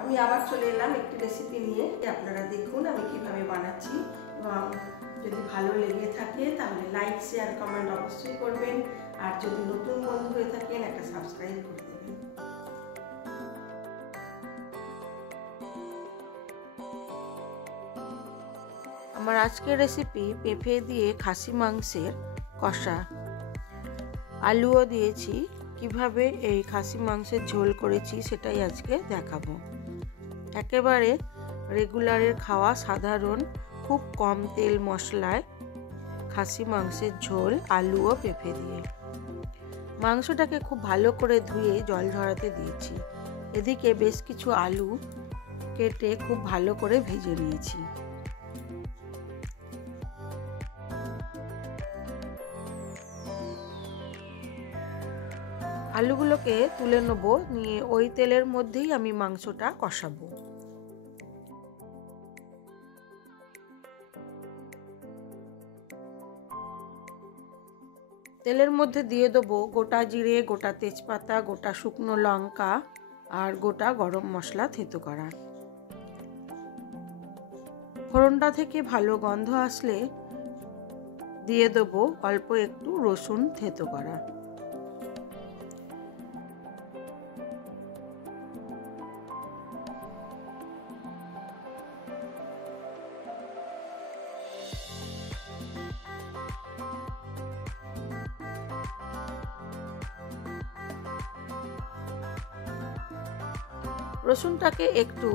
আমি আবার চলে এলাম একটি রেসিপি নিয়ে। আপনারা দেখুন আমি কিভাবে বানাচ্ছি, এবং যদি ভালো লেগে থাকে তাহলে লাইক শেয়ার কমেন্ট অবশ্যই করবেন। আর যদি নতুন বন্ধু হয়ে থাকেন একটা সাবস্ক্রাইব করে দেবেন। আমার আজকের রেসিপি পেঁপে দিয়ে খাসি মাংসের কষা। আলুও দিয়েছি। কিভাবে এই খাসি মাংসের ঝোল করেছি সেটাই আজকে দেখাবো। একেবারে রেগুলারের খাওয়া সাধারণ খুব কম তেল মশলায় খাসি মাংসের ঝোল আলু ও পেঁপে দিয়ে। মাংসটাকে খুব ভালো করে ধুয়ে জল ঝরাতে দিয়েছি। এদিকে বেশ কিছু আলু কেটে খুব ভালো করে ভেজে নিয়েছি। আলুগুলোকে তুলে নেব, নিয়ে ওই তেলের মধ্যেই আমি মাংসটা কষাবো। তেলের মধ্যে দিয়ে দেবো গোটা জিরে, গোটা তেজপাতা, গোটা শুকনো লঙ্কা আর গোটা গরম মশলা থেতো করা। ফোড়নটা থেকে ভালো গন্ধ আসলে দিয়ে দেবো অল্প একটু রসুন থেতো করা। রসুনটাকে একটু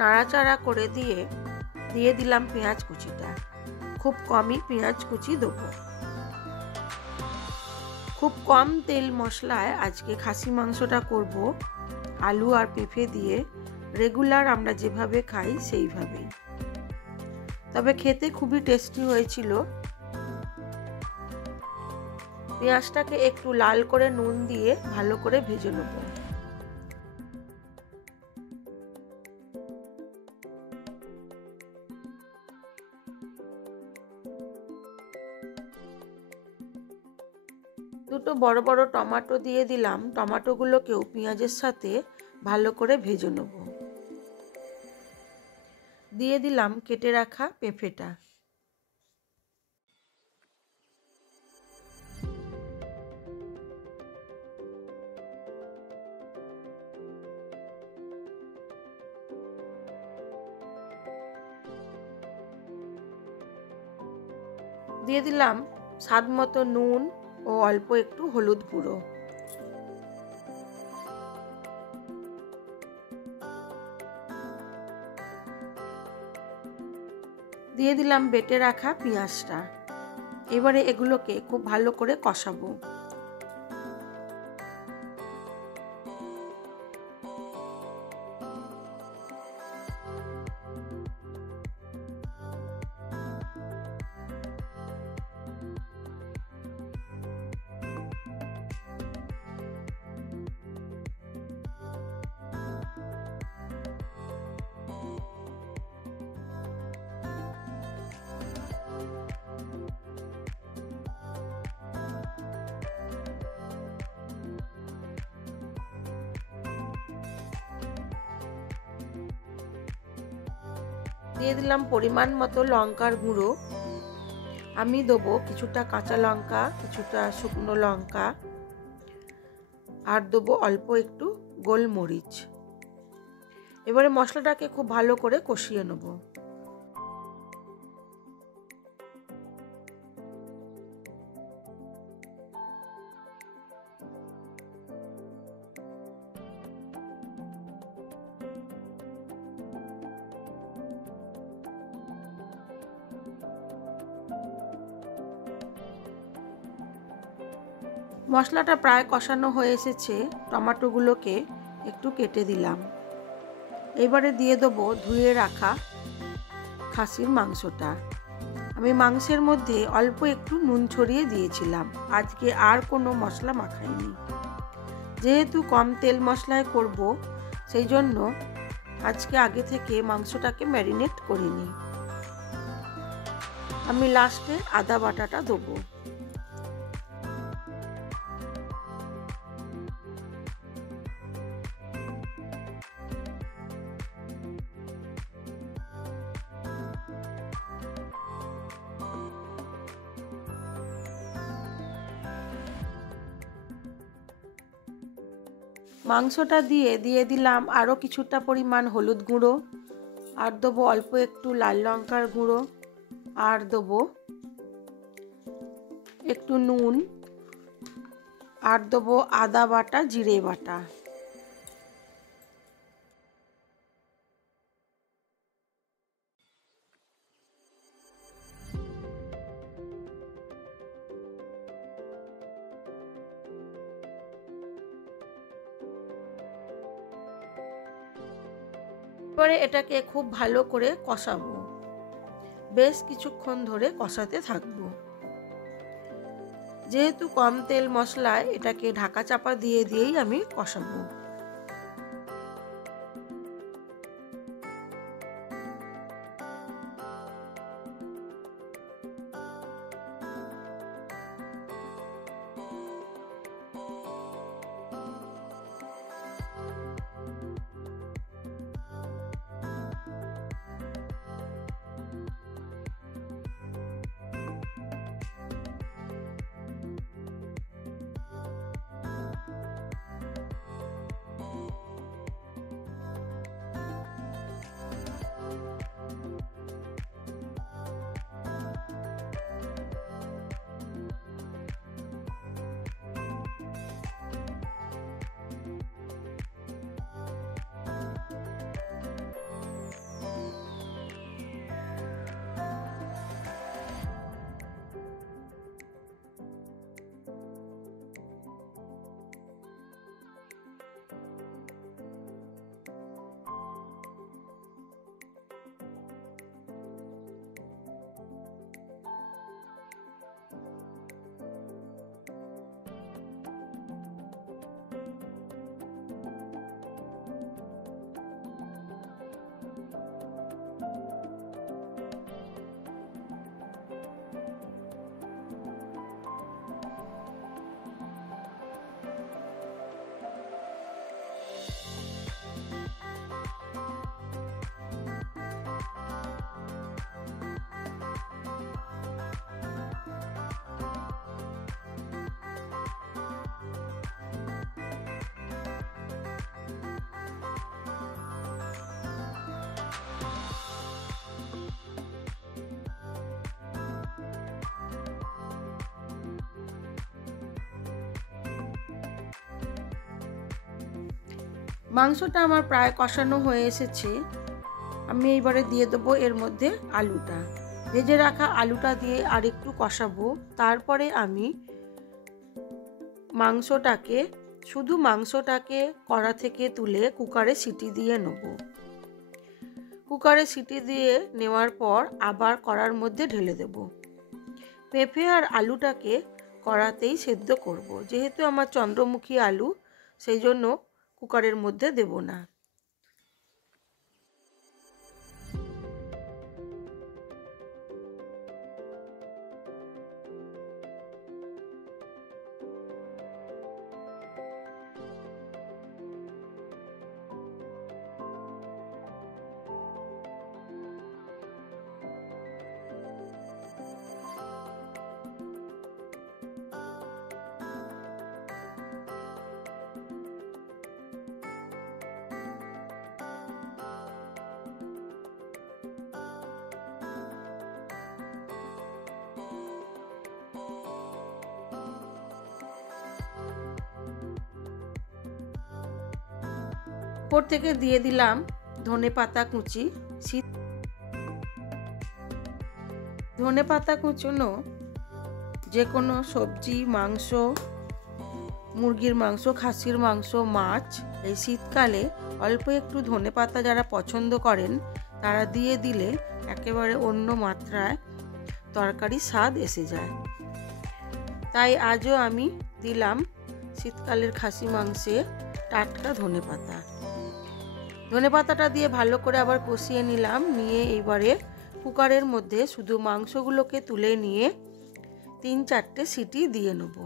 নাড়াচাড়া করে দিয়ে দিলাম পেঁয়াজ কুচিটা। খুব কমই পেঁয়াজ কুচি দেবো। খুব কম তেল মশলায় আজকে খাসি মাংসটা করব, আলু আর পেঁপে দিয়ে। রেগুলার আমরা যেভাবে খাই সেইভাবেই, তবে খেতে খুবই টেস্টি হয়েছিল। পেঁয়াজটাকে একটু লাল করে নুন দিয়ে ভালো করে ভেজে নেব। দুটো বড় বড় টমেটো দিয়ে দিলাম। টমেটোগুলোকেও পেঁয়াজের সাথে ভালো করে ভেজে নেব। দিয়ে দিলাম কেটে রাখা পেঁপেটা। দিয়ে দিলাম স্বাদ মতো নুন ও অল্প একটু হলুদ গুঁড়ো। দিয়ে দিলাম বেটে রাখা পেঁয়াজটা। এবারে এগুলোকে খুব ভালো করে কষাবো। দিয়ে দিলাম পরিমাণ মতো লঙ্কার গুঁড়ো। আমি দেবো কিছুটা কাঁচা লঙ্কা, কিছুটা শুকনো লঙ্কা, আর দেবো অল্প একটু গোলমরিচ। এবারে মশলাটাকে খুব ভালো করে কষিয়ে নেব। মশলাটা প্রায় কষানো হয়ে এসেছে। টমেটোগুলোকে একটু কেটে দিলাম। এবারে দিয়ে দেবো ধুয়ে রাখা খাসির মাংসটা। আমি মাংসের মধ্যে অল্প একটু নুন ছড়িয়ে দিয়েছিলাম। আজকে আর কোনো মশলা মাখাইনি। যেহেতু কম তেল মশলায় করব, সেই জন্য আজকে আগে থেকে মাংসটাকে ম্যারিনেট করিনি। আমি লাস্টে আদা বাটাটা দেবো। মাংসটা দিয়ে দিলাম আরও কিছুটা পরিমাণ হলুদ গুঁড়ো, আর দেবো অল্প একটু লাল লঙ্কার গুঁড়ো, আর দেবো একটু নুন, আর দেবো আদা বাটা, জিরে বাটা। এবারে এটাকে খুব ভালো করে কষাবো, বেশ কিছুক্ষণ ধরে কষাতে থাকবো। যেহেতু কম তেল মশলায় এটাকে ঢাকা চাপা দিয়েই আমি কষাবো। মাংসটা আমার প্রায় কষানো হয়ে এসেছে। আমি এইবারে দিয়ে দেবো এর মধ্যে আলুটা। ভেজে রাখা আলুটা দিয়ে আর একটু কষাবো। তারপরে আমি শুধু মাংসটাকে কড়া থেকে তুলে কুকারে সিটি দিয়ে নেব। কুকারে সিটি দিয়ে নেওয়ার পর আবার কড়ার মধ্যে ঢেলে দেব। পেঁপে আর আলুটাকে কড়াতেই সেদ্ধ করব। যেহেতু আমার চন্দ্রমুখী আলু, সেই জন্য কুকারের মধ্যে দেব না। উপর থেকে দিয়ে দিলাম ধনেপাতা কুচি। ধনেপাতা কুচনো যে কোনো সবজি, মাংস, মুরগির মাংস, খাসির মাংস, মাছ, এই শীতকালে অল্প একটু ধনেপাতা যারা পছন্দ করেন তারা দিয়ে দিলে একেবারে অন্য মাত্রায় তরকারির স্বাদ এসে যায়। তাই আজও আমি দিলাম শীতকালের খাসি মাংসে টাটকা ধনেপাতা। ধনেপাতাটা দিয়ে ভালো করে আবার কষিয়ে নিলাম। নিয়ে এবারে কুকারের মধ্যে শুধু মাংসগুলোকে তুলে নিয়ে 3-4টে সিটি দিয়ে নেব।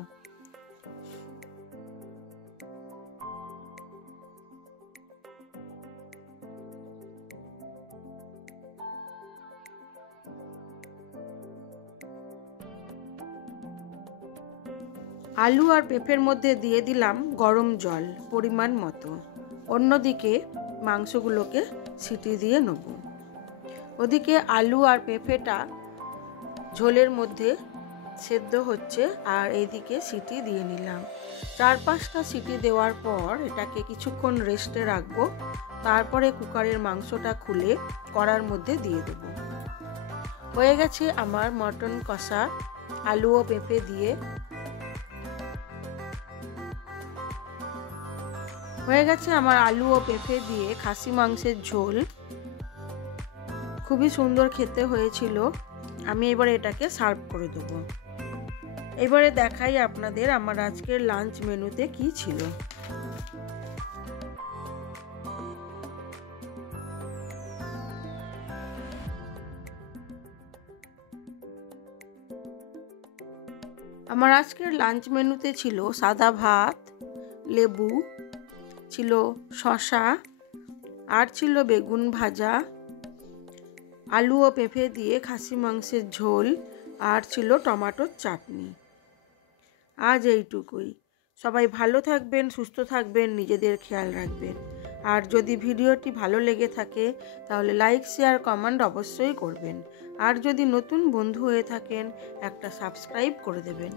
আলু আর পেঁপের মধ্যে দিয়ে দিলাম গরম জল পরিমাণ মতো। অন্যদিকে মাংসগুলোকে সিটি দিয়ে নেব। ওদিকে আলু আর পেঁপেটা ঝোলের মধ্যে সেদ্ধ হচ্ছে আর এইদিকে সিটি দিয়ে নিলাম। 4-5টা সিটি দেওয়ার পর এটাকে কিছুক্ষণ রেস্টে রাখবো। তারপরে কুকারের মাংসটা খুলে কড়ার মধ্যে দিয়ে দেব। হয়ে গেছে আমার মটন কষা আলু ও পেঁপে দিয়ে। হয়ে গেছে আমার আলু ও পেঁপে দিয়ে খাসি মাংসের ঝোল। খুবই সুন্দর খেতে হয়েছিল। আমি এবার এটাকে সার্ভ করে দেব। এবারে দেখাই আপনাদের আমার আজকের লাঞ্চ মেনুতে কি ছিল। আমার আজকের লাঞ্চ মেনুতে ছিল সাদা ভাত, লেবু, ছিল শসা, আর ছিল বেগুন ভাজা, আলু ও পেঁপে দিয়ে খাসি মাংসের ঝোল, আর ছিল টমেটোর চাটনি। আজ এইটুকুই। সবাই ভালো থাকবেন, সুস্থ থাকবেন, নিজেদের খেয়াল রাখবেন। আর যদি ভিডিওটি ভালো লেগে থাকে তাহলে লাইক, শেয়ার, কমেন্ট অবশ্যই করবেন। আর যদি নতুন বন্ধু হয়ে থাকেন একটা সাবস্ক্রাইব করে দেবেন।